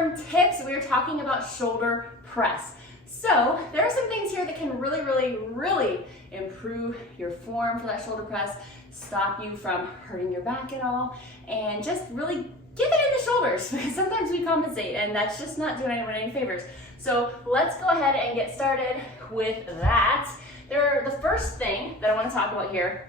short-term tips, we are talking about shoulder press. So there are some things here that can really improve your form for that shoulder press, stop you from hurting your back at all, and just really get it in the shoulders, because sometimes we compensate and that's just not doing anyone any favors. So let's go ahead and get started with that. The first thing that I want to talk about here,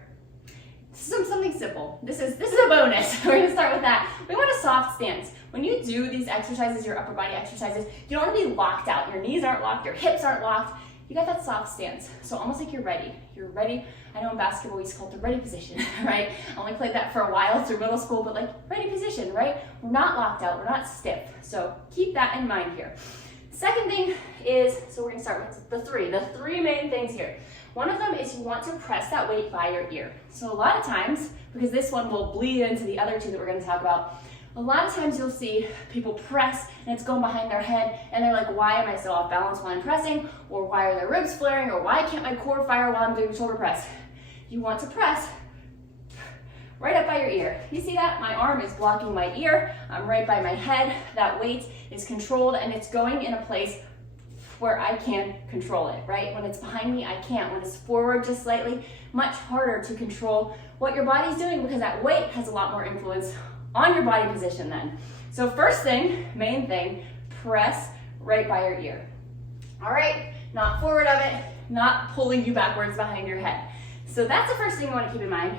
this is something simple. This is a bonus. We're gonna start with that. We want a soft stance. When you do these exercises, your upper body exercises, you don't want to be locked out. Your knees aren't locked, your hips aren't locked. You got that soft stance. So almost like you're ready. You're ready. I know in basketball we used to call it the ready position, right? I only played that for a while through middle school, but like ready position, right? We're not locked out, we're not stiff. So keep that in mind here. Second thing is, so we're gonna start with the three main things here. One of them is you want to press that weight by your ear. So a lot of times, because this one will bleed into the other two that we're gonna talk about, a lot of times you'll see people press and it's going behind their head and they're like, why am I so off balance while I'm pressing? Or why are their ribs flaring? Or why can't my core fire while I'm doing shoulder press? You want to press right up by your ear. You see that? My arm is blocking my ear. I'm right by my head. That weight is controlled and it's going in a place where I can control it, right? When it's behind me, I can't. When it's forward just slightly, much harder to control what your body's doing because that weight has a lot more influence on your body position then. So first thing, main thing, press right by your ear. All right, not forward of it, not pulling you backwards behind your head. So that's the first thing you want to keep in mind.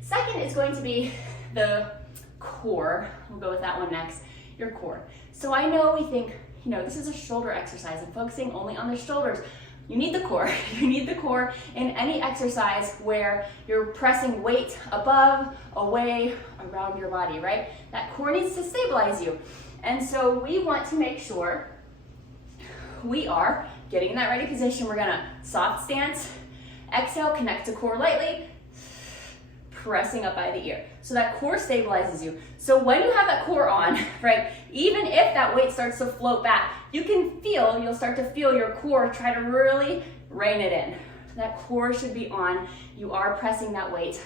Second is going to be the core. We'll go with that one next, your core. So I know we think, this is a shoulder exercise and focusing only on the shoulders. You need the core. You need the core in any exercise where you're pressing weight above, away, around your body, right? That core needs to stabilize you. And so we want to make sure we are getting in that ready position. We're gonna soft stance, exhale, connect to core lightly, pressing up by the ear. So that core stabilizes you. So when you have that core on, right, even if that weight starts to float back, you'll start to feel your core try to really rein it in. That core should be on. You are pressing that weight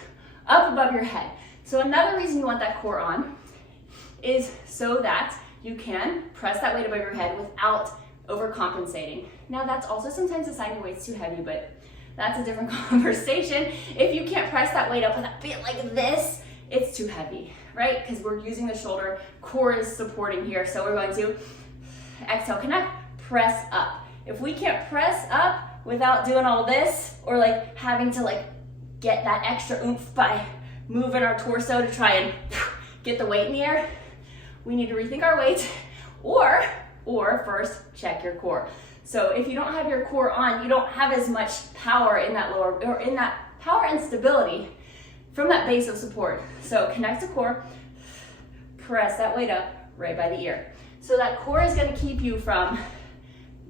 up above your head. So another reason you want that core on is so that you can press that weight above your head without overcompensating. Now that's also sometimes a sign your weight's too heavy, but that's a different conversation. If you can't press that weight up with a bit like this, it's too heavy, right? Because we're using the shoulder, core is supporting here. So we're going to exhale, connect, press up. If we can't press up without doing all this, or like having to get that extra oomph by moving our torso to try and get the weight in the air, we need to rethink our weight, or first check your core. So if you don't have your core on, you don't have as much power in that lower, or in that power and stability from that base of support. So connect to core, press that weight up right by the ear. So that core is gonna keep you from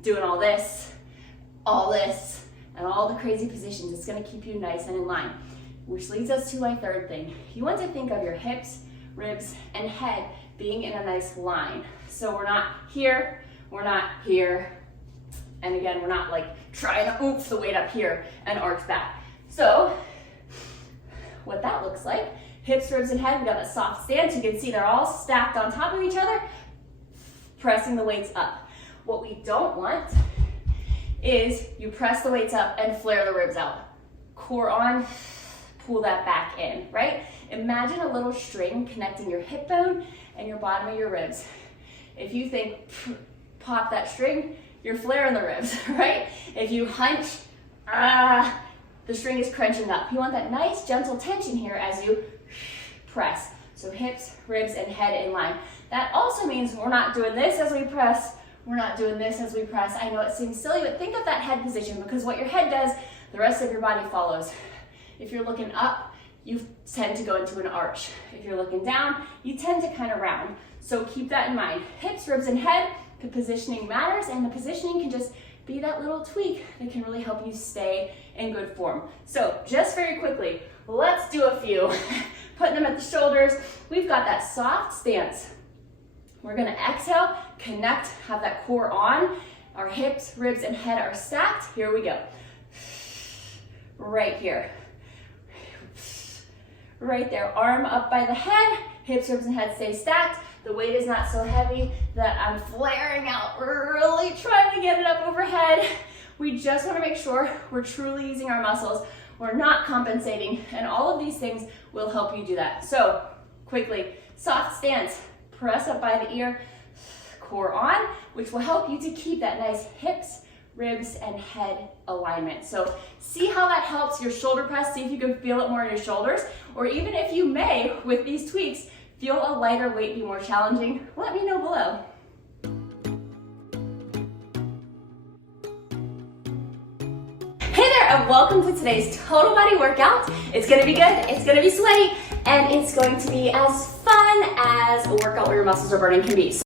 doing all this, and all the crazy positions. It's gonna keep you nice and in line. Which leads us to my third thing. You want to think of your hips, ribs, and head being in a nice line. So we're not here, and again, we're not trying to oomph the weight up here and arch back. So what that looks like, hips, ribs, and head, we got that soft stance. You can see they're all stacked on top of each other, pressing the weights up. What we don't want is you press the weights up and flare the ribs out. Core on, pull that back in, right? Imagine a little string connecting your hip bone and your bottom of your ribs. If you think, pop that string, you're flaring the ribs, right? If you hunch, the string is crunching up. You want that nice, gentle tension here as you press. So hips, ribs, and head in line. That also means we're not doing this as we press, we're not doing this as we press. I know it seems silly, but think of that head position, because what your head does, the rest of your body follows. If you're looking up, you tend to go into an arch. If you're looking down, you tend to kind of round. So keep that in mind. Hips, ribs, and head, the positioning matters, and the positioning can just be that little tweak that can really help you stay in good form. So just very quickly, let's do a few. Putting them at the shoulders. We've got that soft stance. We're gonna exhale, connect, have that core on. Our hips, ribs, and head are stacked. Here we go. Right here. Right there, arm up by the head, hips, ribs, and head stay stacked. The weight is not so heavy that I'm flaring out, really trying to get it up overhead. We just want to make sure we're truly using our muscles. We're not compensating, and all of these things will help you do that. So quickly, soft stance, press up by the ear, core on, which will help you to keep that nice hips, ribs, and head alignment. So see how that helps your shoulder press. See if you can feel it more in your shoulders, or even if you may, with these tweaks, feel a lighter weight be more challenging, let me know below. Hey there, and welcome to today's total body workout. It's gonna be good, it's gonna be sweaty, and it's going to be as fun as a workout where your muscles are burning can be.